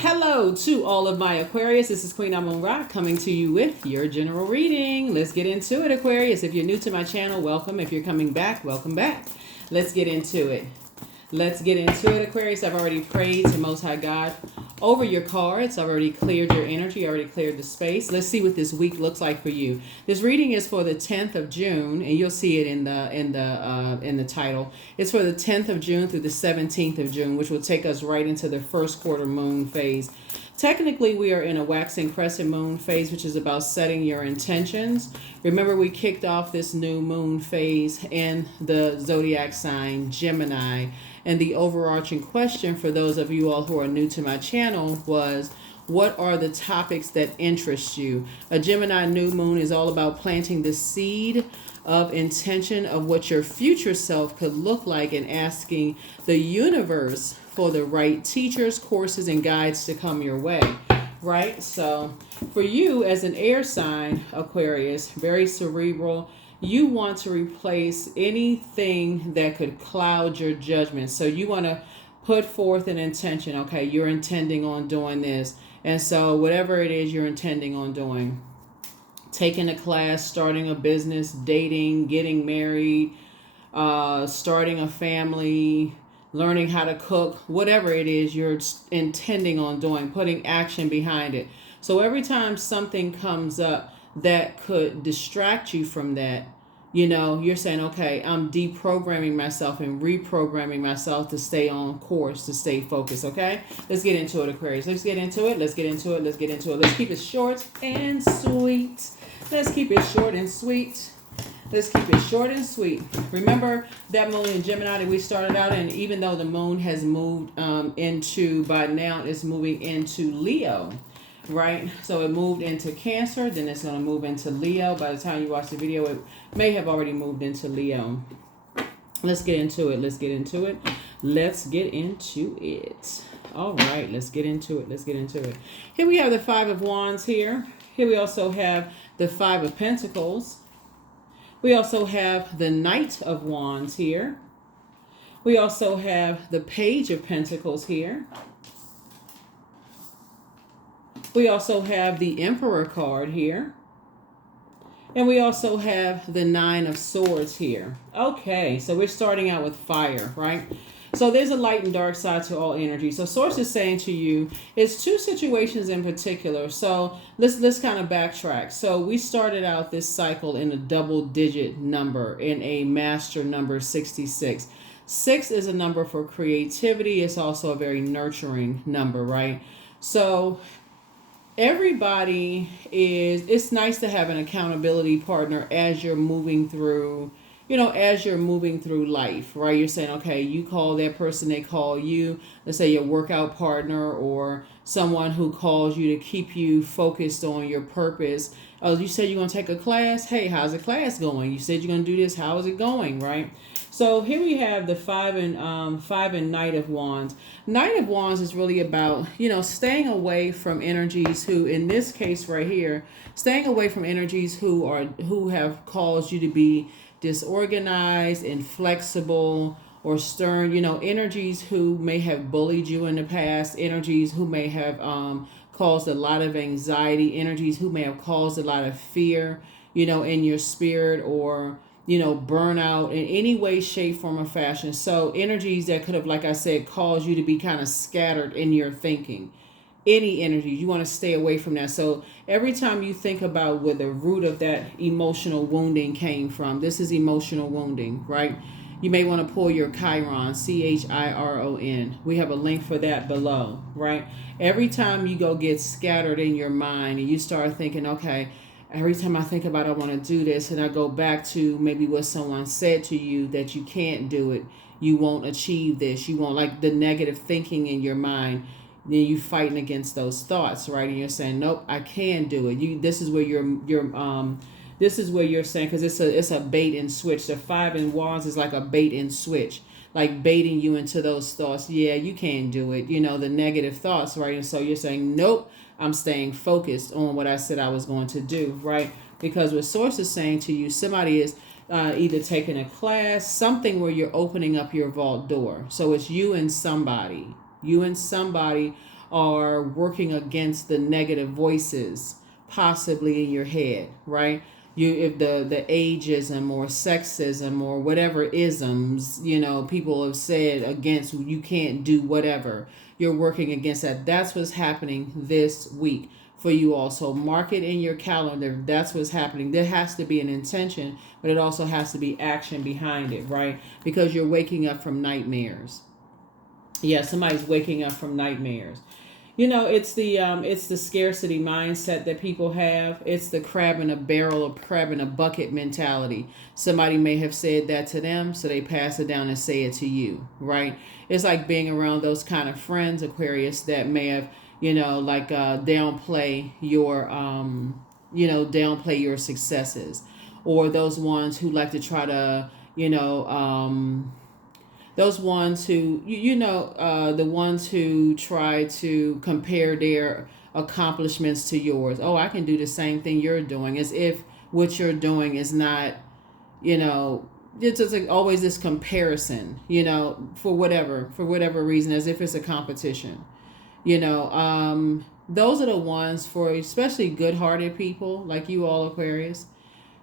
Hello to all of my Aquarius. This is Queen Amun Ra coming to you with your general reading. Let's get into it, Aquarius. If you're new to my channel, welcome. If you're coming back, welcome back. Let's get into it. Let's get into it, Aquarius. I've already prayed to Most High God over your cards. I've already cleared your energy. I already cleared the space. Let's see what this week looks like for you. This reading is for the 10th of June, and you'll see it in the title. It's for the 10th of June through the 17th of June, which will take us right into the first quarter moon phase. Technically, we are in a waxing crescent moon phase, which is about setting your intentions. Remember, we kicked off this new moon phase in the Zodiac Sign, Gemini. And the overarching question for those of you all who are new to my channel was, what are the topics that interest you? A Gemini new moon is all about planting the seed of intention of what your future self could look like and asking the universe for the right teachers, courses, and guides to come your way, right? So for you as an air sign, Aquarius, very cerebral, you want to replace anything that could cloud your judgment. So you want to put forth an intention. Okay, you're intending on doing this. And so whatever it is you're intending on doing, taking a class, starting a business, dating, getting married, starting a family, learning how to cook, whatever it is you're intending on doing, putting action behind it. So every time something comes up that could distract you from that, you're saying, okay, I'm deprogramming myself and reprogramming myself to stay on course, to stay focused, okay? Let's get into it, Aquarius. Let's get into it. Let's get into it. Let's get into it. Let's keep it short and sweet. Let's keep it short and sweet. Let's keep it short and sweet. Remember that moon in Gemini that we started out in, even though the moon has moved by now it's moving into Leo, right? So it moved into Cancer, then it's going to move into Leo. By the time you watch the video, it may have already moved into Leo. Let's get into it. Let's get into it. Let's get into it. All right, let's get into it. Let's get into it. Here we have the Five of Wands here. Here we also have the Five of Pentacles. We also have the Knight of Wands here. We also have the Page of Pentacles here. We also have the Emperor card here. And we also have the Nine of Swords here. Okay, so we're starting out with fire, right? So there's a light and dark side to all energy. So Source is saying to you, it's two situations in particular. So let's kind of backtrack. So we started out this cycle in a double-digit number, in a master number 66. 6 is a number for creativity. It's also a very nurturing number, right? So it's nice to have an accountability partner as you're moving through life, right? You're saying, okay, you call that person, they call you, let's say your workout partner or someone who calls you to keep you focused on your purpose. Oh, you said you're going to take a class. Hey, how's the class going? You said you're going to do this. How is it going, right? So here we have the five and Knight of Wands. Knight of Wands is really about, staying away from energies who, in this case right here, staying away from energies who have caused you to be disorganized, inflexible, or stern, energies who may have bullied you in the past, energies who may have caused a lot of anxiety, energies who may have caused a lot of fear, in your spirit, or, burnout in any way, shape, form, or fashion. So energies that could have, like I said, caused you to be kind of scattered in your thinking. Any energy, you want to stay away from that. So every time you think about where the root of that emotional wounding came from, this is emotional wounding, right? You may want to pull your Chiron, Chiron. We have a link for that below, right? Every time you go get scattered in your mind and you start thinking, okay, every time I think about I want to do this, and I go back to maybe what someone said to you that you can't do it, you won't achieve this, you won't, like the negative thinking in your mind, then you fighting against those thoughts, right? And you're saying, nope, I can do it. This is where you're saying, because it's a bait and switch. The Five in Wands is like a bait and switch, like baiting you into those thoughts. Yeah, you can do it. The negative thoughts, right? And so you're saying, nope, I'm staying focused on what I said I was going to do, right? Because what Source is saying to you, somebody is either taking a class, something where you're opening up your vault door. So it's you and somebody are working against the negative voices possibly in your head, right? You, if the ageism or sexism or whatever isms, people have said against, you can't do whatever, you're working against that. That's what's happening this week for you all. So mark it in your calendar. That's what's happening. There has to be an intention, but it also has to be action behind it, right? Because you're waking up from nightmares. Yeah, somebody's waking up from nightmares. It's the scarcity mindset that people have. It's the crab in a barrel or crab in a bucket mentality. Somebody may have said that to them, so they pass it down and say it to you, right? It's like being around those kind of friends, Aquarius, that may have, downplay your successes, or those ones who like to try to, those ones who the ones who try to compare their accomplishments to yours. Oh, I can do the same thing you're doing, as if what you're doing is not, it's just like always this comparison, for whatever reason, as if it's a competition. Those are the ones for especially good-hearted people like you all, Aquarius,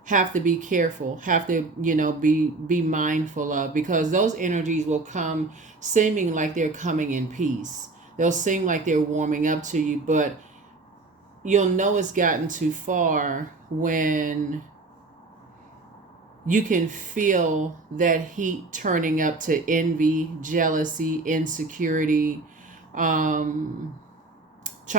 have to be careful, have to, be mindful of, because those energies will come seeming like they're coming in peace. They'll seem like they're warming up to you, but you'll know it's gotten too far when you can feel that heat turning up to envy, jealousy, insecurity, trying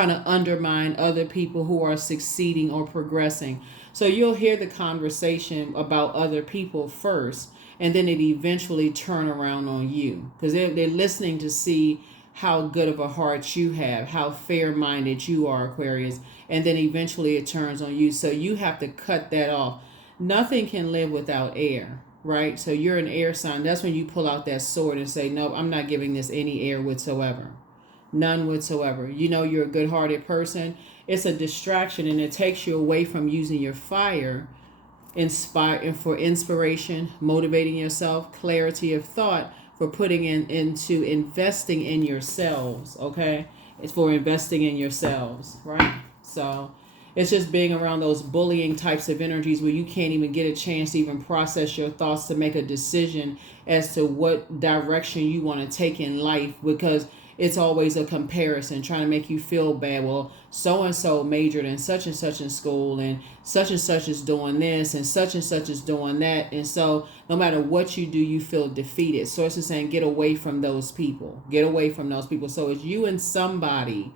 to undermine other people who are succeeding or progressing. So you'll hear the conversation about other people first, and then it eventually turn around on you, because they're listening to see how good of a heart you have, how fair-minded you are, Aquarius, and then eventually it turns on you. So you have to cut that off. Nothing can live without air, right? So you're an air sign. That's when you pull out that sword and say, no, I'm not giving this any air whatsoever. None whatsoever. You're a good-hearted person. It's a distraction, and it takes you away from using your fire for inspiration, motivating yourself, clarity of thought, for putting into investing in yourselves, okay? It's for investing in yourselves, right? So it's just being around those bullying types of energies where you can't even get a chance to even process your thoughts, to make a decision as to what direction you want to take in life, because it's always a comparison, trying to make you feel bad. Well, so-and-so majored in such and such in school, and such is doing this, and such is doing that. And so no matter what you do, you feel defeated. Source is saying, get away from those people. Get away from those people. So it's you and somebody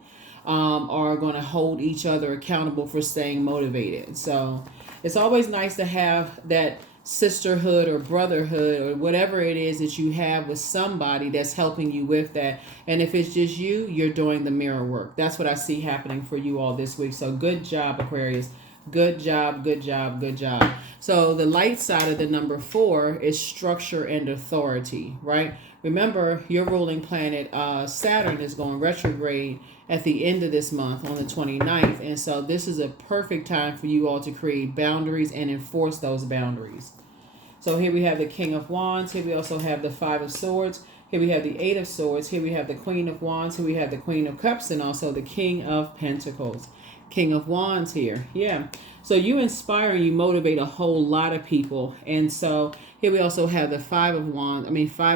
are going to hold each other accountable for staying motivated. So it's always nice to have that sisterhood or brotherhood or whatever it is that you have with somebody that's helping you with that. And if it's just you, you're doing the mirror work. That's what I see happening for you all this week. So good job, Aquarius. Good job, good job, good job. So the light side of the number 4 is structure and authority, right? Remember, your ruling planet, Saturn, is going retrograde at the end of this month on the 29th. And so this is a perfect time for you all to create boundaries and enforce those boundaries. So here we have the King of Wands. Here we also have the 5 of Swords. Here we have the 8 of Swords. Here we have the Queen of Wands. Here we have the Queen of Cups, and also the King of Pentacles. King of Wands here. Yeah. So you inspire and you motivate a whole lot of people. And so here we also have the 5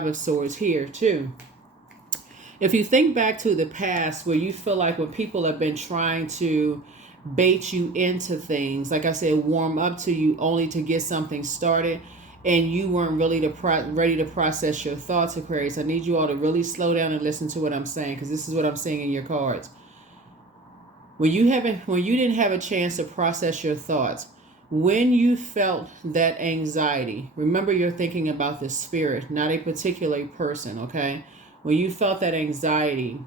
of Swords here too. If you think back to the past where you feel like when people have been trying to bait you into things, like I said, warm up to you only to get something started, and you weren't really ready to process your thoughts, Aquarius, I need you all to really slow down and listen to what I'm saying, because this is what I'm seeing in your cards. When you didn't have a chance to process your thoughts, when you felt that anxiety, remember you're thinking about the spirit, not a particular person, okay? When you felt that anxiety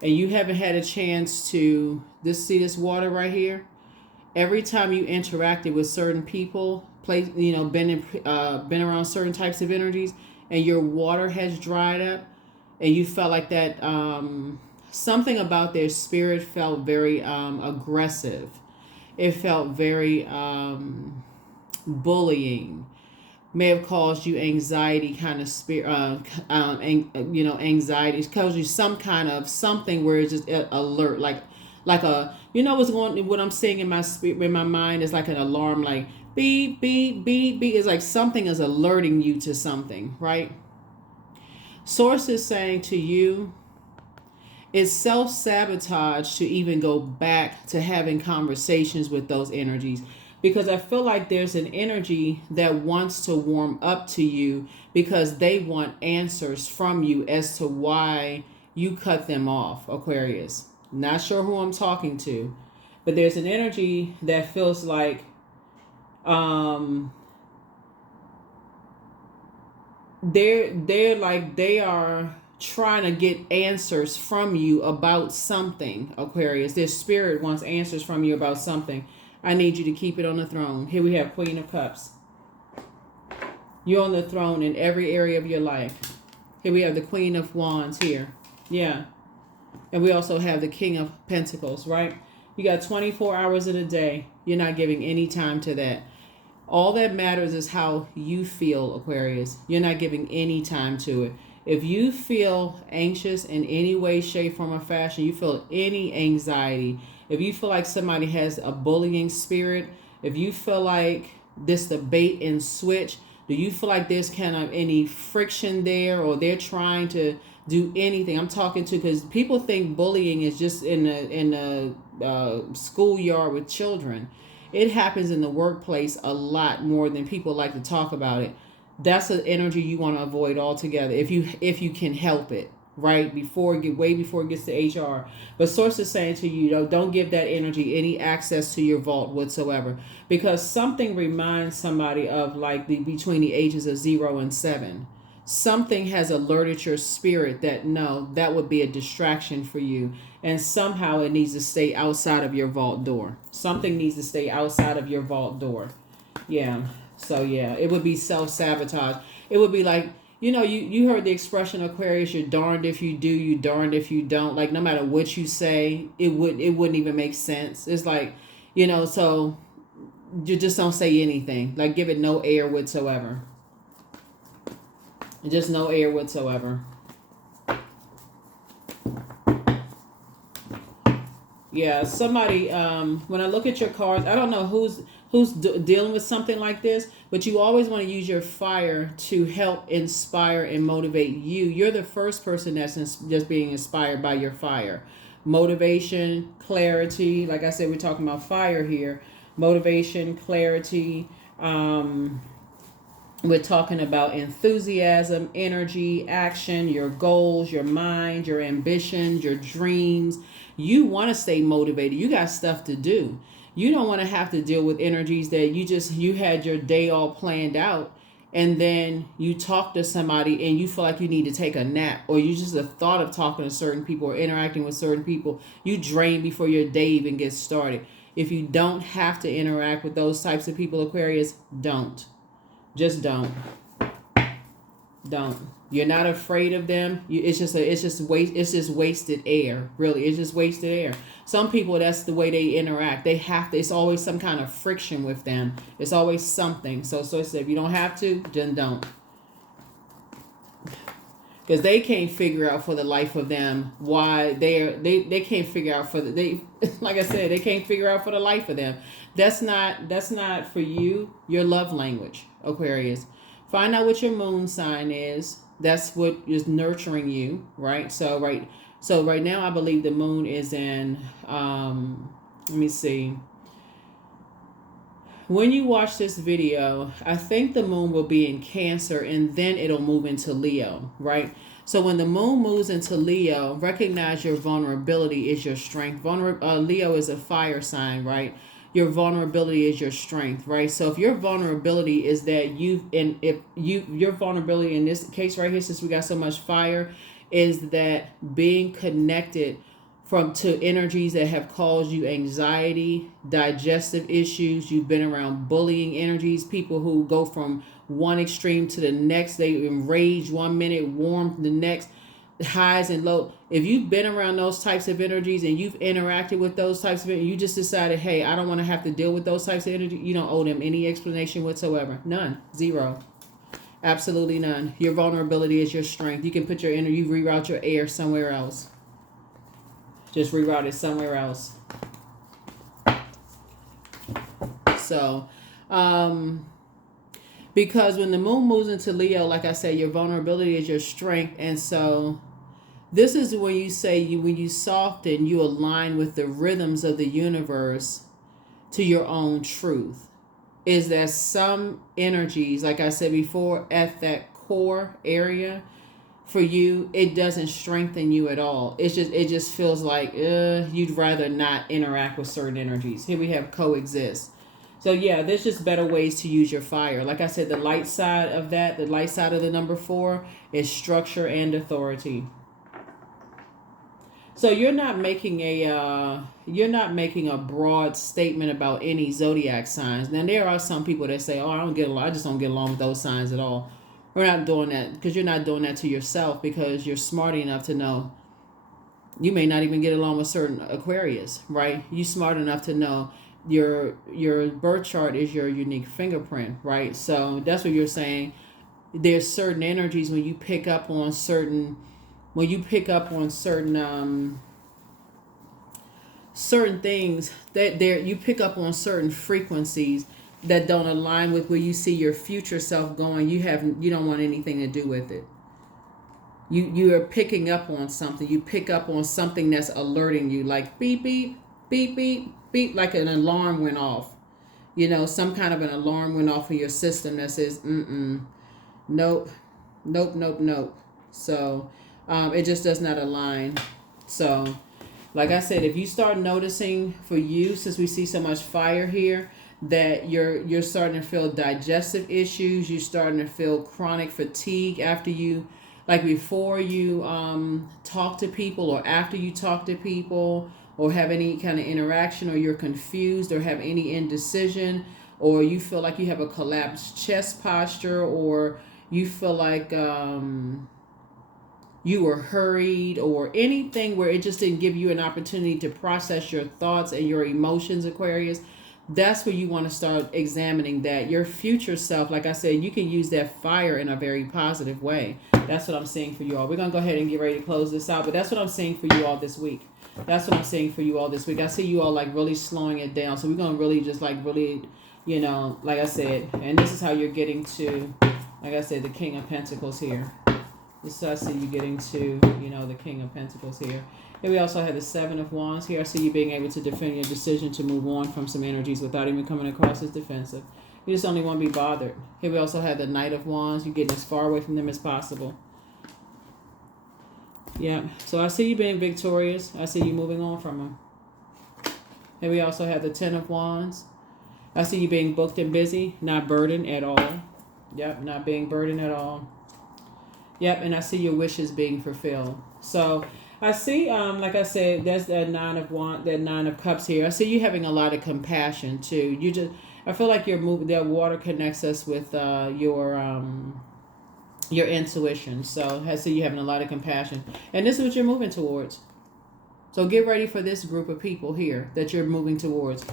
and you haven't had a chance to see this water right here, every time you interacted with certain people, been around certain types of energies, and your water has dried up, and you felt like that something about their spirit felt very aggressive. It felt very bullying. may have caused you anxiety kind of spirit, anxiety. It caused you some kind of something where it's just alert, like a, what I'm seeing in my spirit, in my mind is like an alarm, like beep, beep, beep, beep. It's like something is alerting you to something, right? Source is saying to you, it's self-sabotage to even go back to having conversations with those energies, because I feel like there's an energy that wants to warm up to you because they want answers from you as to why you cut them off, Aquarius. Not sure who I'm talking to, but there's an energy that feels like they are trying to get answers from you about something, Aquarius. Their spirit wants answers from you about something. I need you to keep it on the throne. Here we have Queen of Cups. You're on the throne in every area of your life. Here we have the Queen of Wands here. Yeah. And we also have the King of Pentacles, right? You got 24 hours in a day. You're not giving any time to that. All that matters is how you feel, Aquarius. You're not giving any time to it. If you feel anxious in any way, shape, form, or fashion, you feel any anxiety, if you feel like somebody has a bullying spirit, if you feel like this the bait and switch, do you feel like there's kind of any friction there, or they're trying to do anything? I'm talking to, because people think bullying is just in the schoolyard with children. It happens in the workplace a lot more than people like to talk about it. That's an energy you want to avoid altogether if you can help it, right? Way before it gets to HR. But source is saying to you, don't give that energy any access to your vault whatsoever, because something reminds somebody of like between the ages of 0 and 7. Something has alerted your spirit that no, that would be a distraction for you, and somehow it needs to stay outside of your vault door. Something needs to stay outside of your vault door. Yeah. So yeah, it would be self-sabotage. It would be like, you heard the expression, Aquarius, you're darned if you do, you darned if you don't. Like no matter what you say, it wouldn't even make sense. It's like, so you just don't say anything. Like give it no air whatsoever. Just no air whatsoever. Yeah, somebody, when I look at your cards, I don't know who's dealing with something like this, but you always want to use your fire to help inspire and motivate you. You're the first person that's just being inspired by your fire. Motivation, clarity. Like I said, we're talking about fire here. Motivation, clarity. We're talking about enthusiasm, energy, action, your goals, your mind, your ambitions, your dreams. You want to stay motivated. You got stuff to do. You don't want to have to deal with energies that you had your day all planned out, and then you talk to somebody and you feel like you need to take a nap, or you just the thought of talking to certain people or interacting with certain people, you drain before your day even gets started. If you don't have to interact with those types of people, Aquarius, don't. Just don't. You're not afraid of them. It's just wasted air. Really, it's just wasted air. Some people, that's the way they interact. It's always some kind of friction with them. It's always something. So if you don't have to, then don't. Because they can't figure out for the life of them why they can't figure out like I said, they can't figure out for the life of them. That's not for you, your love language, Aquarius. Find out what your moon sign is. That's what is nurturing you, right? So right now I believe the moon is in let me see. When you watch this video, I think the moon will be in Cancer, and then it'll move into Leo, right? So when the moon moves into Leo, recognize your vulnerability is your strength. Leo is a fire sign, right? Your vulnerability is your strength, right? So if your vulnerability is that your vulnerability in this case right here, since we got so much fire, is that being connected to energies that have caused you anxiety, digestive issues. You've been around bullying energies, people who go from one extreme to the next. They enrage 1 minute, warm the next, highs and low. If you've been around those types of energies and you've interacted with those types of energies, you just decided, hey, I don't want to have to deal with those types of energy, you don't owe them any explanation whatsoever. None. Zero. Absolutely none. Your vulnerability is your strength. You can put your energy, you reroute your air somewhere else. Just reroute it somewhere else. So, because when the moon moves into Leo, like I said, your vulnerability is your strength. And so this is when you say when you soften, you align with the rhythms of the universe to your own truth. Is that some energies, like I said before, at that core area for you, it doesn't strengthen you at all. It just feels like you'd rather not interact with certain energies. Here we have coexist. So yeah, there's just better ways to use your fire. Like I said, the light side of that, the light side of the number 4 is structure and authority. So you're not making a broad statement about any zodiac signs. Now there are some people that say, "Oh, I just don't get along with those signs at all." We're not doing that because you're not doing that to yourself, because you're smart enough to know you may not even get along with certain Aquarius, right? You smart enough to know your birth chart is your unique fingerprint, right? So that's what you're saying. There's certain energies when you pick up on certain certain things that you pick up on certain frequencies that don't align with where you see your future self going. You don't want anything to do with it. You are picking up on something. You pick up on something that's alerting you, like beep beep beep beep beep, like an alarm went off. Some kind of an alarm went off in your system that says nope, nope, nope, nope. So it just does not align. So like I said, if you start noticing for you, since we see so much fire here, that you're starting to feel digestive issues, you're starting to feel chronic fatigue after you, like before you talk to people or after you talk to people or have any kind of interaction, or you're confused or have any indecision, or you feel like you have a collapsed chest posture, or you feel like you were hurried, or anything where it just didn't give you an opportunity to process your thoughts and your emotions, Aquarius, that's where you want to start examining that. Your future self, like I said, you can use that fire in a very positive way. That's what I'm seeing for you all. We're going to go ahead and get ready to close this out, but that's what I'm seeing for you all this week. That's what I'm seeing for you all this week. I see you all like really slowing it down. So we're going to really just like really, like I said, and this is how you're getting to, like I said, the King of Pentacles here. This I see you getting to, the King of Pentacles here. Here we also have the Seven of Wands. Here I see you being able to defend your decision to move on from some energies without even coming across as defensive. You just only want to be bothered. Here we also have the Knight of Wands. You're getting as far away from them as possible. Yeah. So I see you being victorious. I see you moving on from them. Here we also have the Ten of Wands. I see you being booked and busy, not burdened at all. Yep, not being burdened at all. Yep, and I see your wishes being fulfilled. So I see, like I said, there's that Nine of Cups here. I see you having a lot of compassion too. I feel like you're moving. That water connects us with your intuition. So I see you having a lot of compassion, and this is what you're moving towards. So get ready for this group of people here that you're moving towards.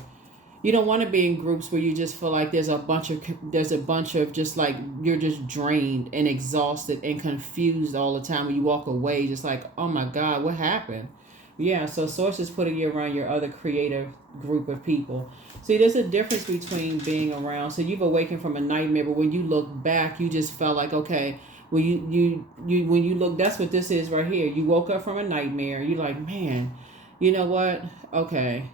You don't want to be in groups where you just feel like there's a bunch of just like you're just drained and exhausted and confused all the time when you walk away, just like, oh my God, what happened? Yeah, so Source is putting you around your other creative group of people. See, there's a difference between being around. So you've awakened from a nightmare, but when you look back, you just felt like, okay, when you look, that's what this is right here. You woke up from a nightmare. You're like, man, you know what? Okay.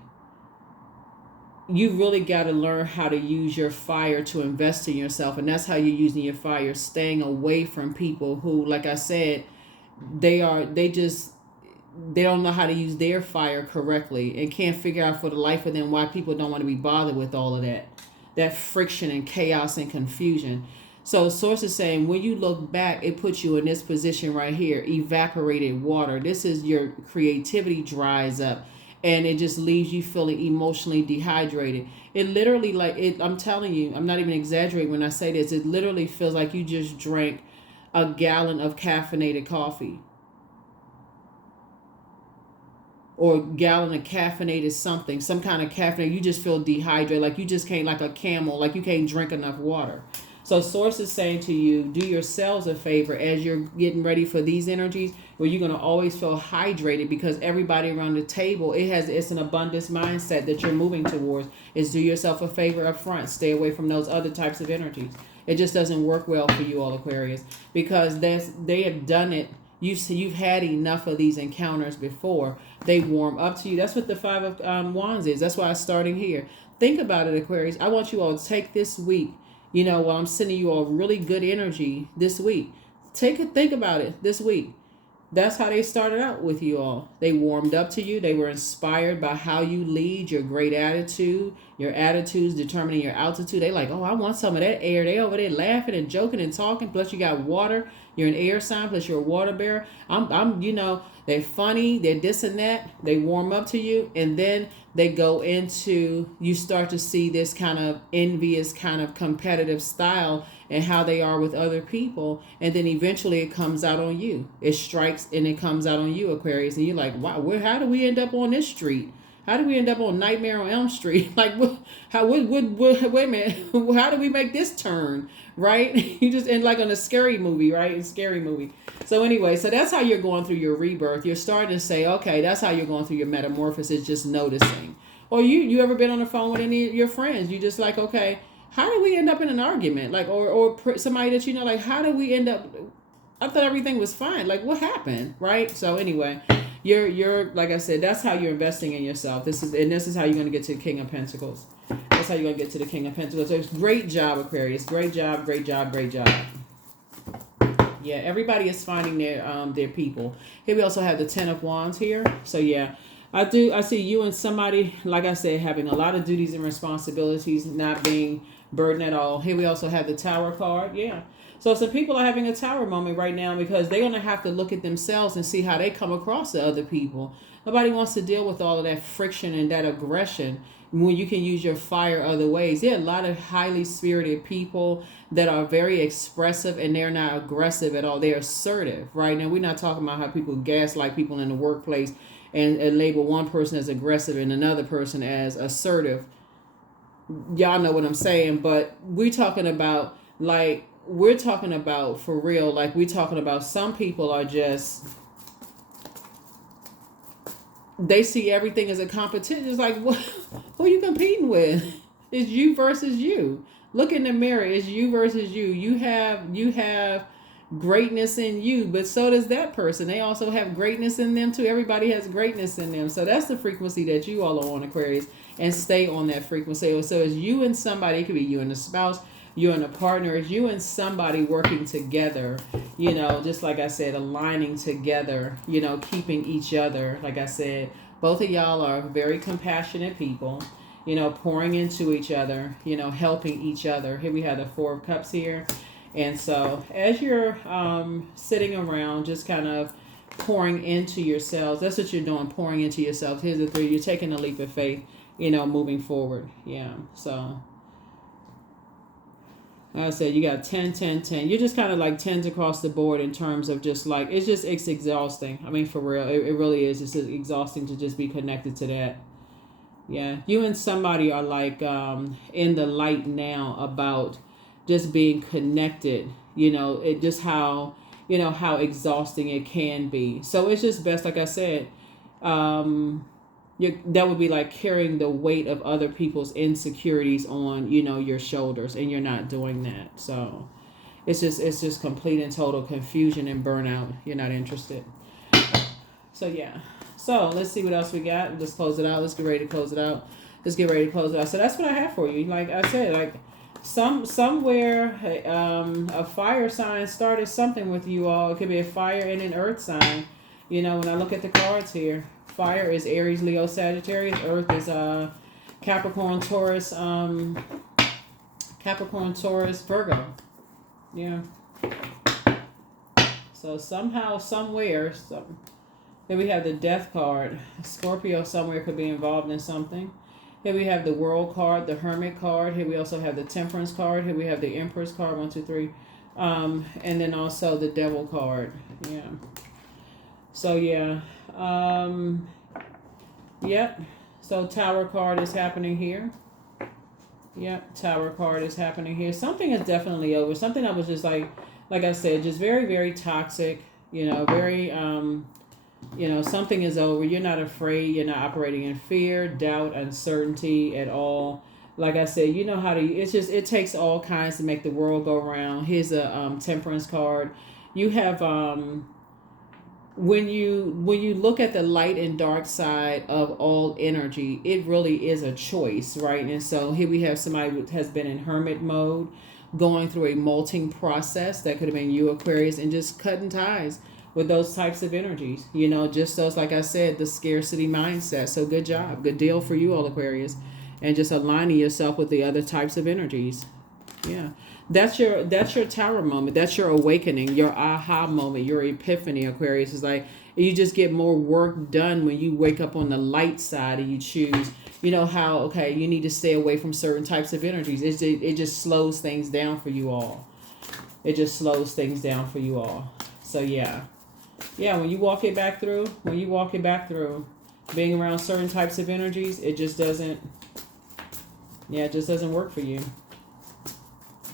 You really got to learn how to use your fire to invest in yourself. And that's how you're using your fire, staying away from people who, like I said, they don't know how to use their fire correctly and can't figure out for the life of them why people don't want to be bothered with all of that friction and chaos and confusion. So Source is saying, when you look back, it puts you in this position right here, evaporated water. This is your creativity dries up. And it just leaves you feeling emotionally dehydrated. It literally, I'm telling you, I'm not even exaggerating when I say this. It literally feels like you just drank a gallon of caffeinated coffee. Or a gallon of caffeinated something. Some kind of caffeine. You just feel dehydrated. Like you just can't, like a camel, like you can't drink enough water. So Source is saying to you, do yourselves a favor as you're getting ready for these energies, where you're going to always feel hydrated, because everybody around the table, it's an abundance mindset that you're moving towards. Is do yourself a favor up front. Stay away from those other types of energies. It just doesn't work well for you all, Aquarius, because they have done it. You've had enough of these encounters before. They warm up to you. That's what the Five of Wands is. That's why I'm starting here. Think about it, Aquarius. I want you all to take this week, while I'm sending you all really good energy this week. Think about it this week. That's how they started out with you all. They warmed up to you. They were inspired by how you lead, your great attitude, your attitudes determining your altitude. They like, oh, I want some of that air. They over there laughing and joking and talking. Plus you got water. You're an air sign. Plus you're a water bearer. They're funny. They're this and that. They warm up to you. And then they go into, you start to see this kind of envious, kind of competitive style and how they are with other people. And then eventually it comes out on you. It strikes and it comes out on you, Aquarius. And you're like, wow, how do we end up on this street? How do we end up on Nightmare on Elm Street? Like, wait a minute. How do we make this turn? Right? You just end like on a scary movie, right? A scary movie. So anyway, so that's how you're going through your rebirth. You're starting to say, okay, that's how you're going through your metamorphosis, just noticing. Or you ever been on the phone with any of your friends? You just like, okay, how did we end up in an argument? Like, or somebody that like, how did we end up? I thought everything was fine. Like, what happened? Right? So anyway, you're like I said, that's how you're investing in yourself. This is how you're going to get to the King of Pentacles. That's how you're going to get to the King of Pentacles. So great job, Aquarius. Great job, great job, great job. Yeah, everybody is finding their people. Here we also have the Ten of Wands here. So yeah, I see you and somebody, like I said, having a lot of duties and responsibilities, not being burdened at all. Here we also have the Tower card. Yeah. So some people are having a tower moment right now because they're going to have to look at themselves and see how they come across to other people. Nobody wants to deal with all of that friction and that aggression when you can use your fire other ways. There are a lot of highly spirited people that are very expressive and they're not aggressive at all. They're assertive, right? Now, we're not talking about how people gaslight people in the workplace and label one person as aggressive and another person as assertive. Y'all know what I'm saying, but we're talking about for real, like we're talking about some people are just, they see everything as a competition. It's like, what, who are you competing with? It's you versus you. Look in the mirror. It's you versus you. You have greatness in you, but so does that person. They also have greatness in them too. Everybody has greatness in them. So that's the frequency that you all are on, Aquarius, and stay on that frequency. So it's you and somebody. It could be you and a spouse, you and a partner. It's you and somebody working together, just like I said, aligning together, keeping each other. Like I said, both of y'all are very compassionate people, pouring into each other, helping each other. Here we have the Four of Cups here. And so as you're sitting around, just kind of pouring into yourselves, that's what you're doing, pouring into yourselves. Here's the three. You're taking a leap of faith, moving forward. Yeah. So like I said, you got 10, 10, 10. You're just kind of like 10s across the board in terms of just like, it's exhausting. I mean, for real, it really is. It's just exhausting to just be connected to that. Yeah. You and somebody are like in the light now about just being connected, it just how exhausting it can be. So it's just best, like I said, that would be like carrying the weight of other people's insecurities on, your shoulders, and you're not doing that. So it's just complete and total confusion and burnout. You're not interested. So yeah. So let's see what else we got. Let's close it out. Let's get ready to close it out. So that's what I have for you. Like I said, like somewhere a fire sign started something with you all. It could be a fire and an earth sign. When I look at the cards here, fire is Aries, Leo, Sagittarius. Earth is Capricorn, Taurus, Virgo. Yeah. So somehow, somewhere, here we have the Death card. Scorpio somewhere could be involved in something. Here we have the World card, the Hermit card. Here we also have the Temperance card. Here we have the Empress card, 1, 2, 3. And then also the Devil card. Yeah. So, yeah. Yep. So, Tower card is happening here. Yep, Tower card is happening here. Something is definitely over. Something that was just like I said, just very, very toxic. You know, very, something is over. You're not afraid. You're not operating in fear, doubt, uncertainty at all. Like I said, you know how to. It's just it takes all kinds to make the world go round. Here's a Temperance card. You have when you look at the light and dark side of all energy, it really is a choice, right? And so here we have somebody who has been in hermit mode, going through a molting process. That could have been you, Aquarius, and just cutting ties with those types of energies. You know, just those, like I said, the scarcity mindset. So good job, good deal for you all, Aquarius, and just aligning yourself with the other types of energies. Yeah. That's your tower moment. That's your awakening, your aha moment, your epiphany, Aquarius. Is like you just get more work done when you wake up on the light side and you choose, you know, how, okay, you need to stay away from certain types of energies. It just slows things down for you all. It just slows things down for you all. So yeah. Yeah, when you walk it back through, being around certain types of energies, it just doesn't, yeah, it just doesn't work for you.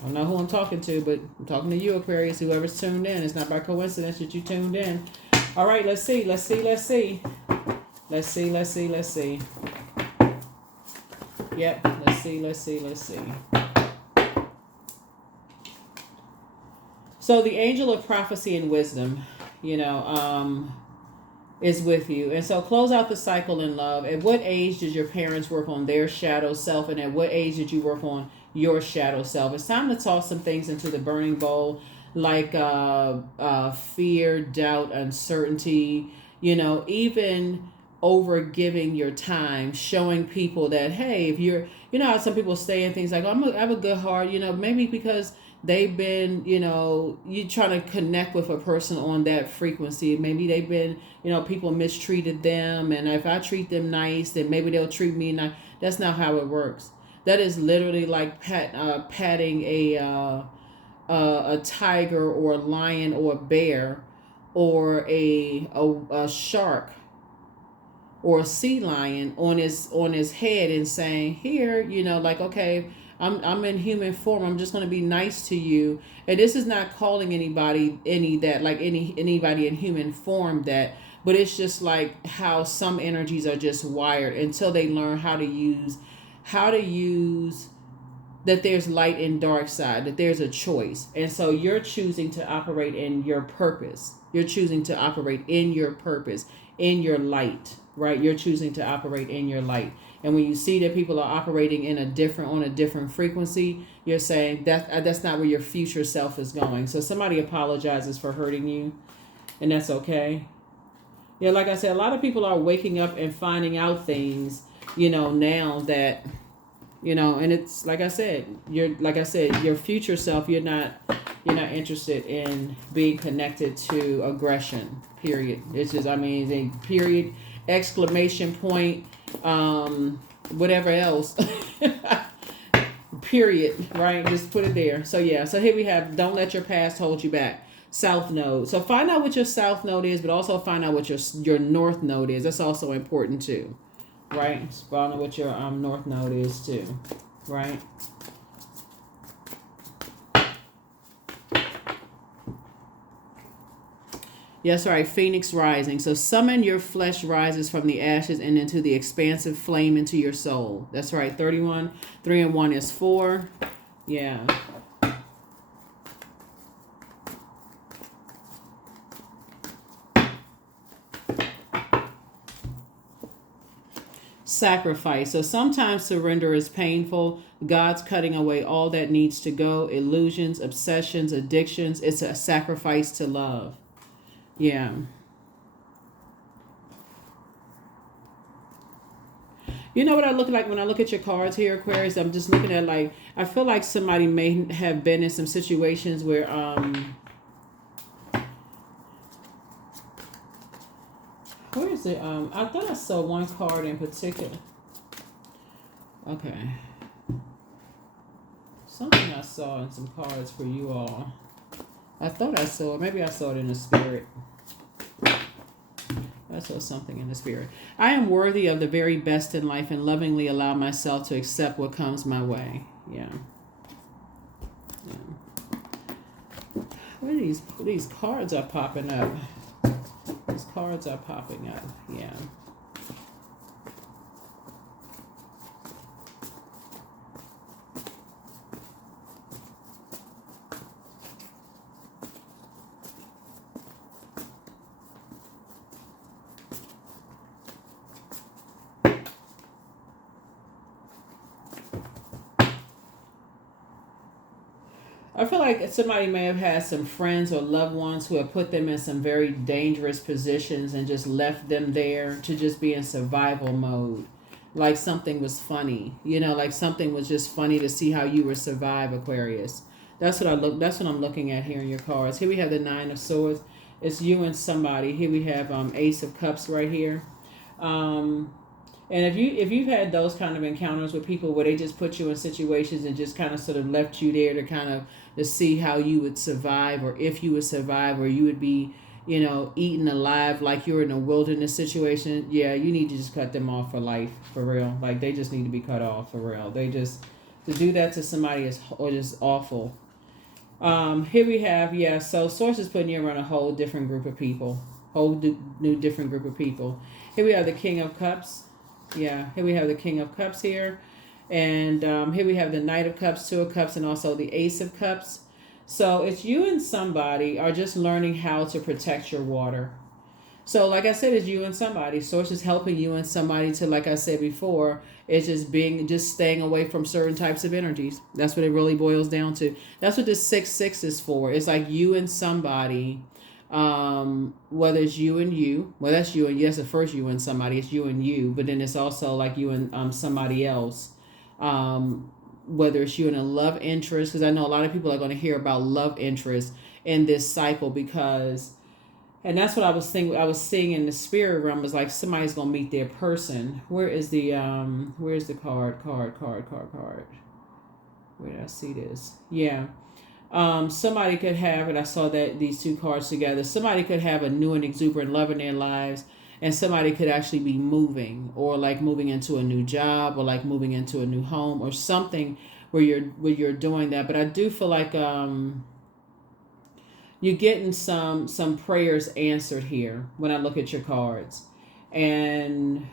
I don't know who I'm talking to, but I'm talking to you, Aquarius, whoever's tuned in. It's not by coincidence that you tuned in. All right, let's see. Let's see. Let's see. Let's see. Let's see. Let's see. Yep. Let's see. Let's see. Let's see. So the angel of prophecy and wisdom, is with you. And so close out the cycle in love. At what age did your parents work on their shadow self? And at what age did you work on your shadow self? It's time to toss some things into the burning bowl, like fear, doubt, uncertainty, even over giving your time, showing people that, hey, if you're, how some people say and things like, oh, I have a good heart, maybe because they've been, you trying to connect with a person on that frequency. Maybe they've been, people mistreated them, and if I treat them nice, then maybe they'll treat me nice. That's not how it works. That is literally like patting a tiger or a lion or a bear or a shark or a sea lion on his head and saying, here, like, okay, I'm in human form. I'm just going to be nice to you. And this is not calling anybody anybody in human form that, but it's just like how some energies are just wired until they learn how to use that there's light and dark side, that there's a choice. And so you're choosing to operate in your purpose. You're choosing to operate in your purpose, in your light, right? You're choosing to operate in your light. And when you see that people are operating on a different frequency, you're saying that's not where your future self is going. So somebody apologizes for hurting you, and that's okay. Yeah, like I said, a lot of people are waking up and finding out things, now that, and it's like I said, your future self, you're not interested in being connected to aggression. Period. It's just, period, exclamation point, whatever else. Period. Right? Just put it there. So yeah. So here we have, don't let your past hold you back. South node. So find out what your south node is, but also find out what your north node is. That's also important too. Right? Find out what your north node is too. Right? Yes, right. Phoenix rising. So summon your flesh rises from the ashes and into the expansive flame into your soul. That's right. 31. 3 and 1 is 4. Yeah. Sacrifice. So sometimes surrender is painful. God's cutting away all that needs to go. Illusions, obsessions, addictions. It's a sacrifice to love. Yeah. You know what I look like when I look at your cards here, Aquarius? I'm just looking at, like, I feel like somebody may have been in some situations where where is it? I thought I saw one card in particular. Okay. Something I saw in some cards for you all. I thought I saw it. Maybe I saw it in the spirit. I saw something in the spirit. I am worthy of the very best in life and lovingly allow myself to accept what comes my way. Yeah. Where are these cards are popping up? These cards are popping up. Yeah. I feel like somebody may have had some friends or loved ones who have put them in some very dangerous positions and just left them there to just be in survival mode. Like something was funny, like something was just funny to see how you would survive, Aquarius. That's what I'm looking at here in your cards. Here we have the Nine of Swords. It's you and somebody. Here we have Ace of Cups right here. And if you've had those kind of encounters with people where they just put you in situations and just kind of sort of left you there to kind of to see how you would survive, or if you would survive, or you would be, eaten alive like you're in a wilderness situation, yeah, you need to just cut them off for life, for real. Like they just need to be cut off for real. They just, to do that to somebody is just awful. Here we have, so Source is putting you around a whole different group of people, new different group of people. Here we have the King of Cups. Yeah, here we have the King of Cups here. And here we have the Knight of Cups, Two of Cups, and also the Ace of Cups. So it's you and somebody are just learning how to protect your water. So like I said, it's you and somebody. Source is helping you and somebody to, like I said before, it's just staying away from certain types of energies. That's what it really boils down to. That's what the 6-6 is for. It's like you and somebody, whether it's you and you, well, that's you and you, that's the first you and somebody, it's you and you, but then it's also like you and somebody else. Whether it's you and a love interest, because I know a lot of people are going to hear about love interest in this cycle, because, and that's what I was thinking, I was seeing in the spirit realm, was like somebody's going to meet their person. Where's the card? Where did I see this? Yeah. Somebody could have, and I saw that these two cards together, somebody could have a new and exuberant love in their lives, and somebody could actually be moving, or like moving into a new job, or like moving into a new home, or something where you're doing that. But I do feel like you're getting some prayers answered here when I look at your cards, and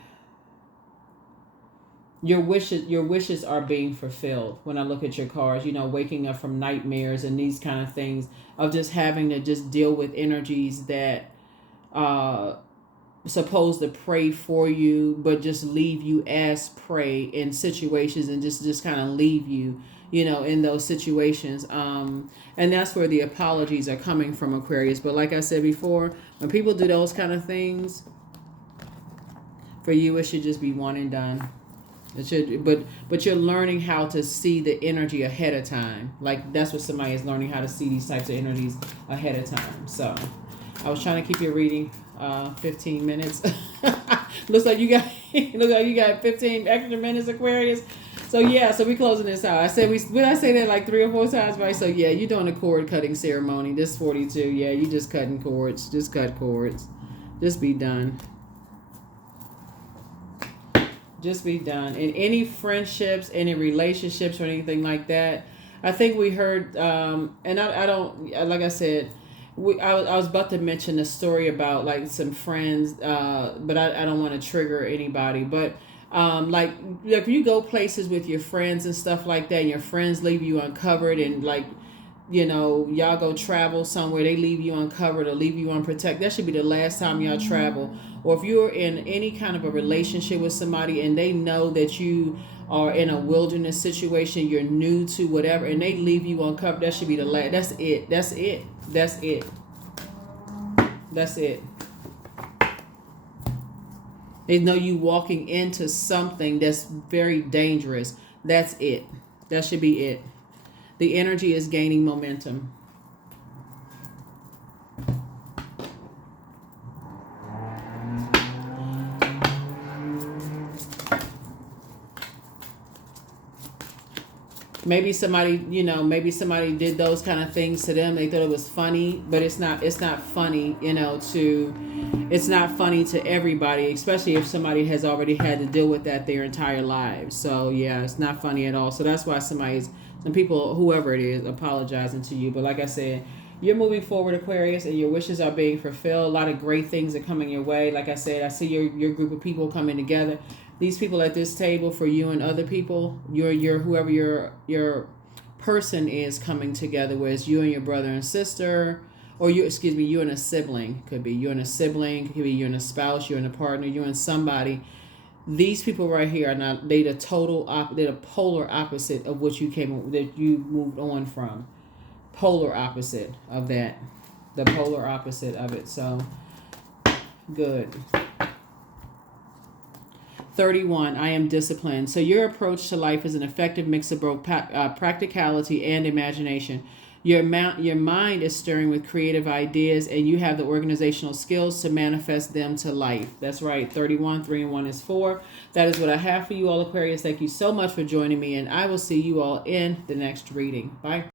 your wishes are being fulfilled when I look at your cards. Waking up from nightmares and these kind of things of just having to just deal with energies that supposed to pray for you, but just leave you as prey in situations, and just kind of leave you, in those situations. And that's where the apologies are coming from, Aquarius. But like I said before, when people do those kind of things, for you, it should just be one and done. It should, but you're learning how to see the energy ahead of time. Like that's what somebody is learning, how to see these types of energies ahead of time. So I was trying to keep your reading 15 minutes. looks like you got 15 extra minutes, Aquarius. So yeah, so we closing this out. I say that like 3 or 4 times, right? So yeah, you're doing a cord cutting ceremony. This 42. Yeah, you just cutting cords. Just cut cords. Just be done. Just be done. In any friendships, any relationships, or anything like that, I think we heard, and I don't, like I said, I was about to mention a story about like some friends, but I don't want to trigger anybody. But like if you go places with your friends and stuff like that, and your friends leave you uncovered, and like, y'all go travel somewhere, they leave you uncovered or leave you unprotected, that should be the last time y'all travel. Or if you're in any kind of a relationship with somebody and they know that you are in a wilderness situation, you're new to whatever, and they leave you uncovered, that should be the last. That's it. That's it. That's it. That's it. They know you walking into something that's very dangerous. That's it. That should be it. The energy is gaining momentum. Maybe somebody did those kind of things to them. They thought it was funny, but it's not funny, to it's not funny to everybody, especially if somebody has already had to deal with that their entire lives. So yeah, it's not funny at all. So that's why some people, whoever it is, apologizing to you. But like I said, you're moving forward, Aquarius, and your wishes are being fulfilled. A lot of great things are coming your way. Like I said, I see your group of people coming together. These people at this table, for you and other people, your whoever your person is coming together with, you and your brother and sister, or you and a sibling. Could be you and a sibling, could be you and a spouse, you and a partner, you and somebody. These people right here are not, they're the polar opposite of what that you moved on from. Polar opposite of that. The polar opposite of it. So good. 31, I am disciplined. So your approach to life is an effective mix of both practicality and imagination. Your mind is stirring with creative ideas, and you have the organizational skills to manifest them to life. That's right. 31, 3 and 1 is 4. That is what I have for you all, Aquarius. Thank you so much for joining me, and I will see you all in the next reading. Bye.